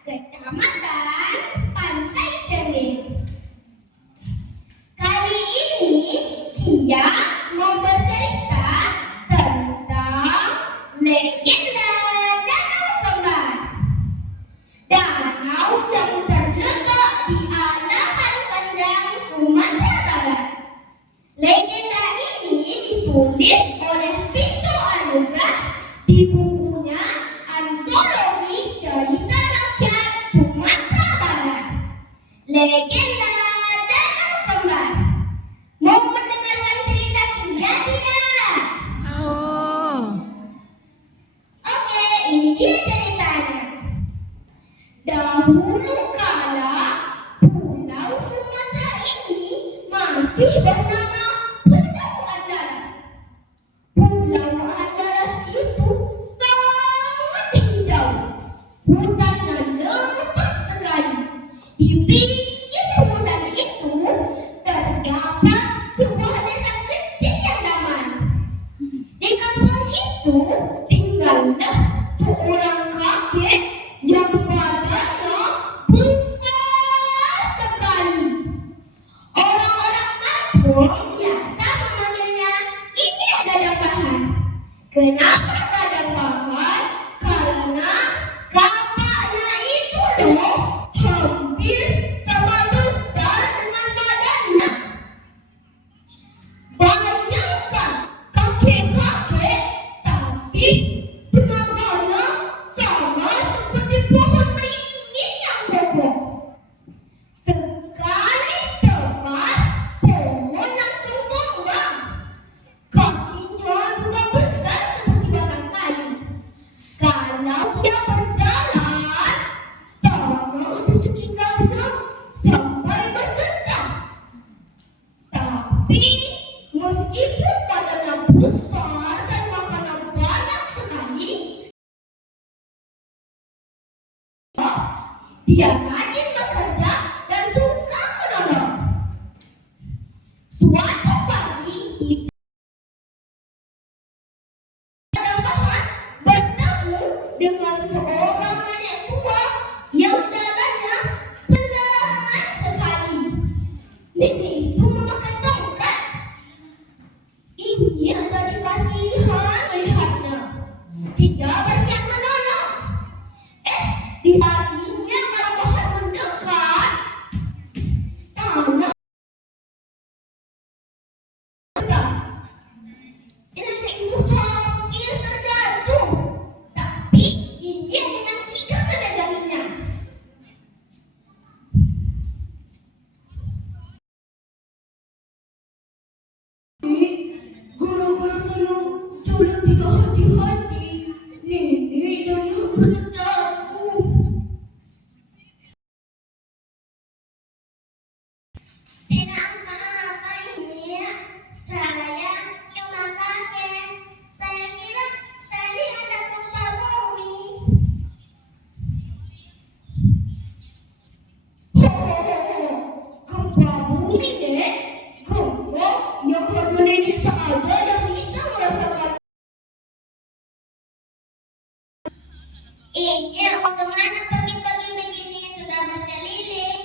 Kecamatan Pantai Cermin. Kali ini Kia mau bercerita tentang legenda Danau Kembar. Danau yang terletak di Alahan Panjang, Sumatera Barat. Legenda ini ditulis oleh Pintu Anugrah di bukunya Antologi Cerita Rakyat Sumatera Barat. Legenda Danau Kembar. Mau mendengarkan cerita Kia tidak? Oke, ini dia ceritanya. Dahulu kala, pulau Sumatera ini masih bernama Pulau Andalas. Pulau Andalas itu sangat hijau, hutannya lebat sekali. Di pinggir hutan itu terdapat sebuah desa kecil yang damai. Di kampung itu tinggallah seorang kakek yang badannya besar sekali. Orang-orang kampung biasa memanggilnya ini Gadang Bahar. Kenapa Gadang Bahar? Karena kakaknya itu loh hampir sama besar dengan badannya. Bayangkan kakek-kakek, tapi tenaganya sama seperti pohon beringin yang kokoh. Sekali tebas, pohon langsung tumbang. Kakinya juga besar seperti batang kayu. Kalau dia berjalan, tanah di sekitarnya sampai bergetar. Tapi meskipun badannya besar dan makannya banyak sekali, dia rajin bekerja dan suka menolong. Suatu pagi, Gadang Bahar bertemu dengan seorang nenek tua yang jalannya pelan sekali. Nenek itu memakai tongkat. Ini jadi kasihan melihatnya. Dia berniat menolong. Di saat ini Gadang Bahar mendekat, tanah nenek itu hampir terjatuh. Tapi ini dengan sigap meneganginya. Gara-gara saya jalan tidak hati-hati, nenek jadi hampir terjatuh. Tidak apa-apa ini. Saya cuma kaget. Saya kira tadi ada gempa bumi. Gempa bumi, Dek? Gempa yang hanya nenek saja yang bisa merasakan. Iya, bagaimana pagi-pagi begini sudah berkeliling?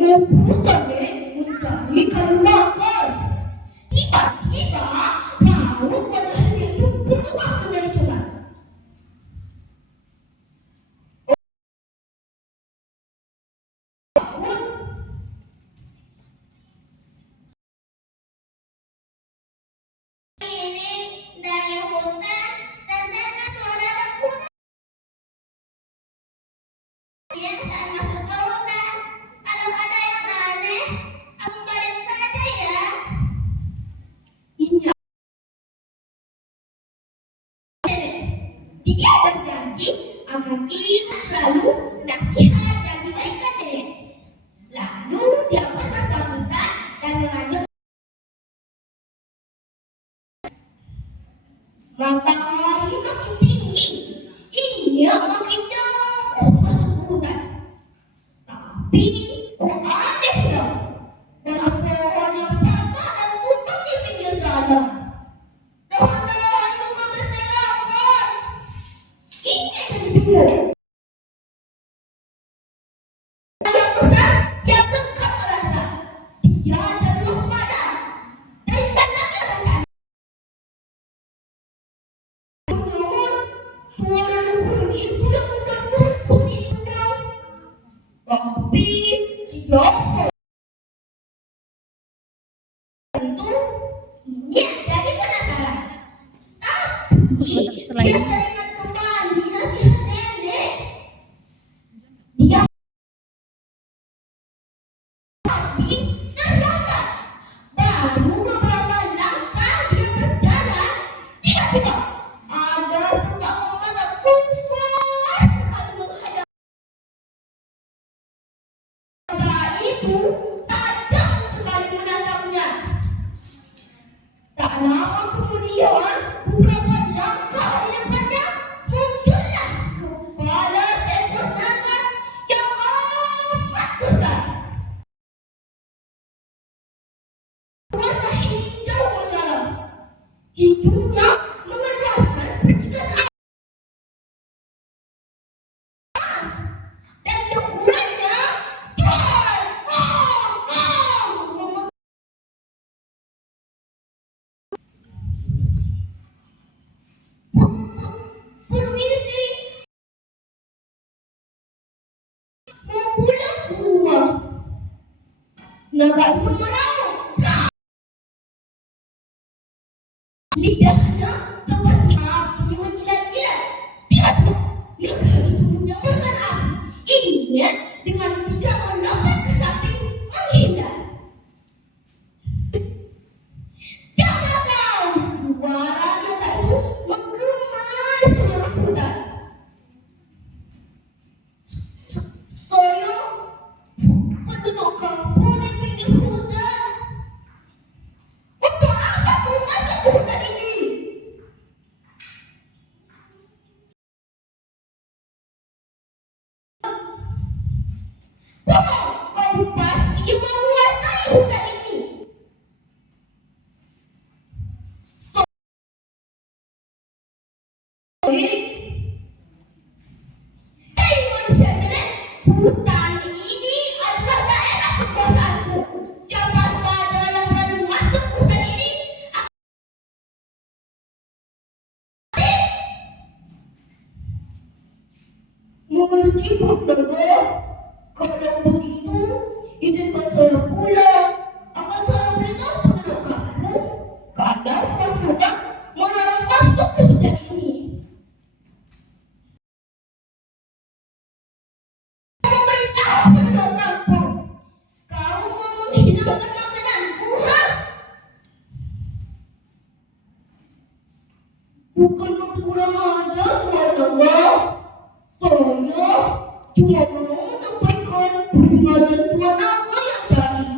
Hutan, Dek, mencari kayu bakar. Tiba-tiba laut matahari itu berubah menjadi cerah. Ini dari hutan terdengar suara dengkuran. Dia saat masuk ke hutan. Kalau ada yang aneh, kabarin saja ya. Iya. Dia berjanji akan ibu selalu nasihat dan diberikan nenek. Lalu dia berpamitan dan mengajak. Matahari makin tinggi, ia makin jauh masuk hutan. Tapi kok aneh ya, banyak pohon yang patah dan tutup di pinggir jalan. Dahan-dahan juga berserakan. Ini jadi bingung. Yang besar, yang dekat orangnya. Dia jadi waspada. Dan tangan namun suara burung itu yang berbunyi indah. Tapi si Joko itu ini jadi penasaran. Tapi dia teringat kembali nasihat nenek. Dia tapi terlambat. Baru beberapa langkah dia berjalan, tiba-tiba ada sebuah mata besar sekali menghadap. Mata itu tajam sekali menatapnya. Tak lama kemudian, beberapa langkah di depannya muncullah kepala seekor naga yang amat besar. Warna hijau menyala. Hidungnya mengeluarkan percikan air dan dengkulannya permisi, mau pulang ke rumah. Naga itu meraung. Lidahnya seperti api menjilat-jilat. Tiba-tiba naga itu menyambarkan api. Ingin dengan sigap melompat ke samping menghindar. Siapa kau? Suara naga itu menggema di seluruh hutan. Saya penduduk kampung di pinggir hutan. Untuk apa kau masuk ke hutan ini? Kau pasti menguasai hutan ini. Hei manusia jelek, hutan ini adalah daerah kekuasaanku. Siapa saja yang berani masuk hutan ini mengerti Naga. Kalau begitu, izinkan saya pulang. Akan saya beritahu penduduk kampung kadang Naga melarang masuk ke hutan ini. Memberitahu penduduk kampung, kau mau menghilangkan makananku, ha? Bukan kurang ajar, Tuan Naga. Saya cuma mau menyampaikan peringatan Tuan Naga yang tadi.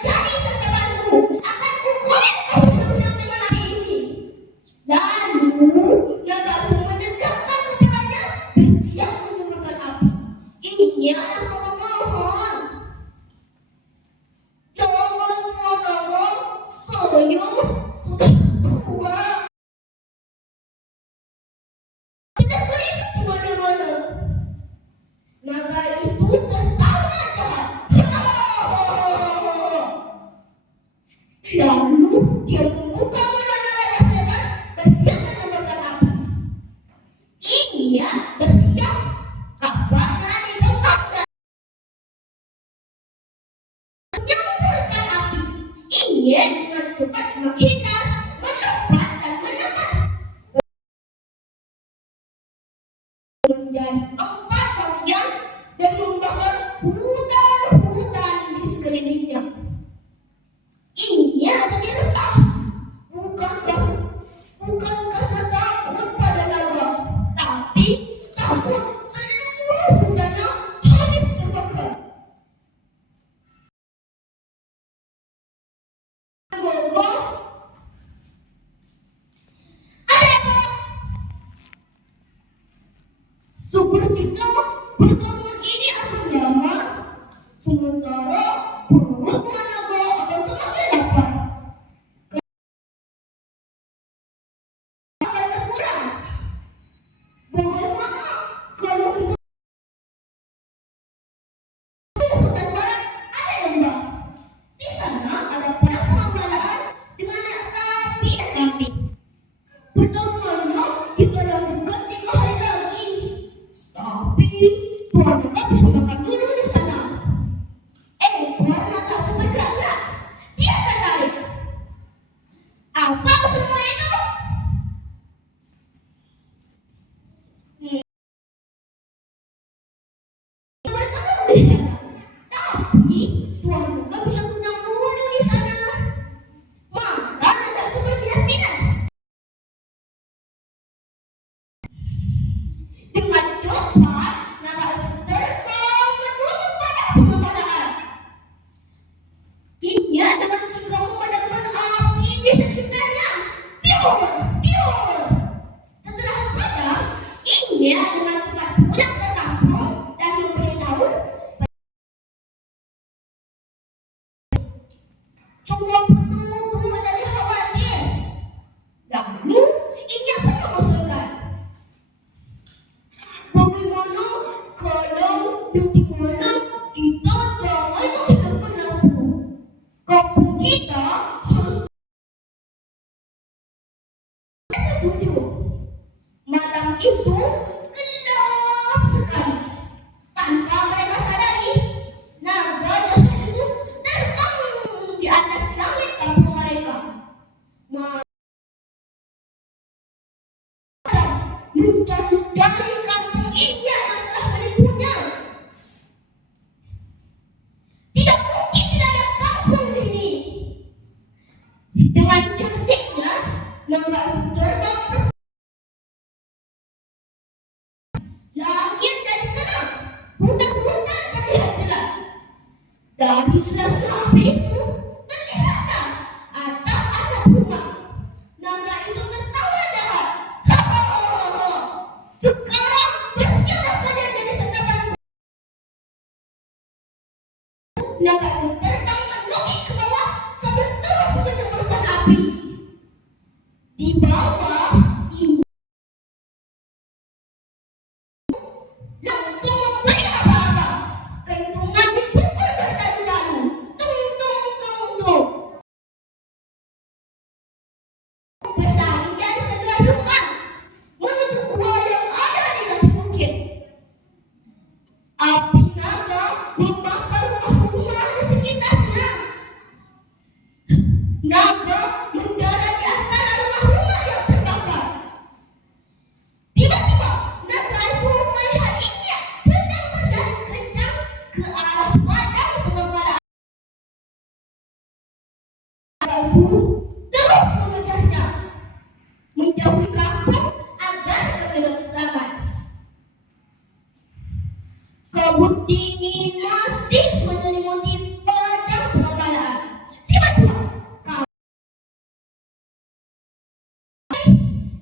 Jadi setebanku akan kukulik kau sebenang dengan api ini. Lalu naga itu menegakkan kepalanya bersiap menyemburkan api. Ini adalah memohon. Jangan Tuan Naga, saya sudah tua. Tidak keriput di mana-mana. Naga itu tertawa jahat. Lalu dia membuka mulutnya lebar-lebar, bersiap menyemburkan api. Ia bersiap apanya digenggamkan menyemburkan api. Ia dengan cepat menghindar, melompat dan menembus menjadi 4 bagian dan membakar hutan-hutan di sekelilingnya. Ini jadi resah. Bukan karena takut pada naga, tapi takut seluruh hutannya habis terbakar. Gogo, ada apa? Sepertinya pertemuan ini akan lama, sementara perut naga akan semakin lapar. berkurang. Bagaimana kalau kita di hutan barat ada lembah? Di sana ada padang pengembalaan dengan anak sapi dan kambing. Pertemuannya kita lanjutkan 3 hari lagi. Sapi Tuhan nggak bisa makan dulu di sana. Ekor naga itu bergerak-gerak. Dia tertarik. Apa semua itu? Bertemu di sana. Tapi Tuhan nggak bisa tenang dulu di sana. Maka naga itu berpindah-pindah. Dengan cepat, naga itu terbang menuju padang pengembalaan. Ia dengan sigap memadamkan api di sekitarnya. Piur, piur. Setelah padam, ia dengan cepat pulang ke kampung dan memberitahu semua penduduk jadi khawatir. Lalu ia pun mengusulkan, bagaimana kalau nanti malam kita jangan menghidupkan lampu? Kampung kita harus setuju. Malam itu gelap sekali. Tanpa mereka sadari, naga jahat itu terbang di atas langit kampung mereka. Mencari-cari kampung India yang telah menipunya. Tidak mungkin tidak ada kampung di sini. Dengan cerdiknya, naga itu terbang langit dari sana. Hutan-hutan terlihat jelas. Dari sela-sela api itu terlihat atap-atap rumah. Naga itu tertawa jahat. Hahaha. Sekarang bersiarah kalian dari sentapan. Naga itu terbang menukik ke bawah sambil terus menyemburkan api. Di bawah ini langsung memberi apa-apa. Kentungan dipukul bertalu-talu. Tung tung tung tung. Berlari dari kedua rumah menuju gua yang ada di kaki bukit. Api naga membakar rumah-rumah di sekitarnya. Naga mendarat di antara rumah-rumah yang terbakar. Tiba-tiba naga itu melihat India sedang berlari kencang ke arah padang pengembalaan. Naga itu terus mengejarnya, menjauhi kampung agar mendapat selamat. Kabut dingin masih menyelimuti padang pengembalaan. Tiba-tiba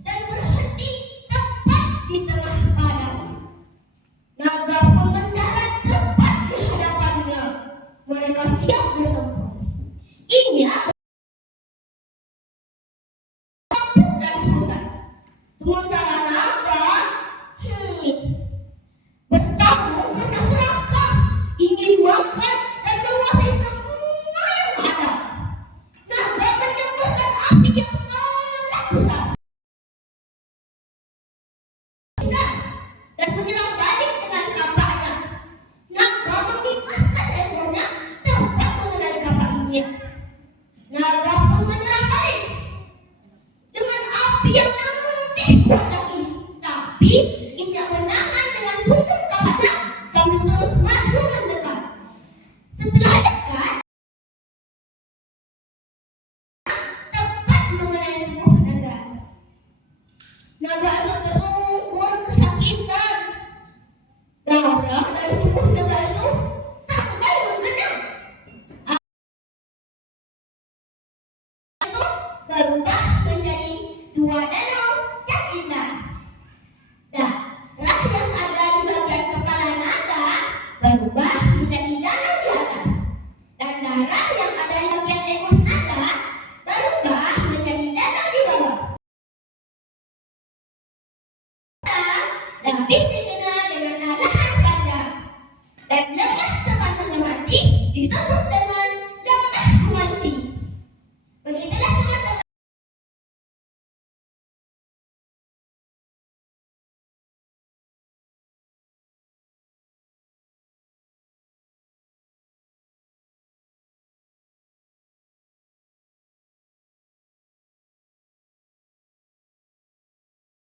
dan berhenti tepat di tengah padang. Naga pun mendarat tepat di hadapannya. Mereka siap bertempur. Ini kampung dari hutan. Sementara naga bertarung karena serakah, ingin makan dan menguasai semua yang ada. Naga menyemburkan api yang sangat besar dan menyerang balik dengan kapaknya. Naga mengibaskan ekornya tepat mengenai kapaknya. Naga pun menyerang balik dengan api yang lebih kuat lagi. Tapi ia menahan dengan punggung kapaknya sambil terus maju mendekat. Setelah dekat, tepat mengenai tubuh naga. Naga itu tersungkur kesakitan. Darah dari tubuh naga itu sampai menggenang. Itu berubah menjadi 2 danau yang indah. Dan Bisa berteman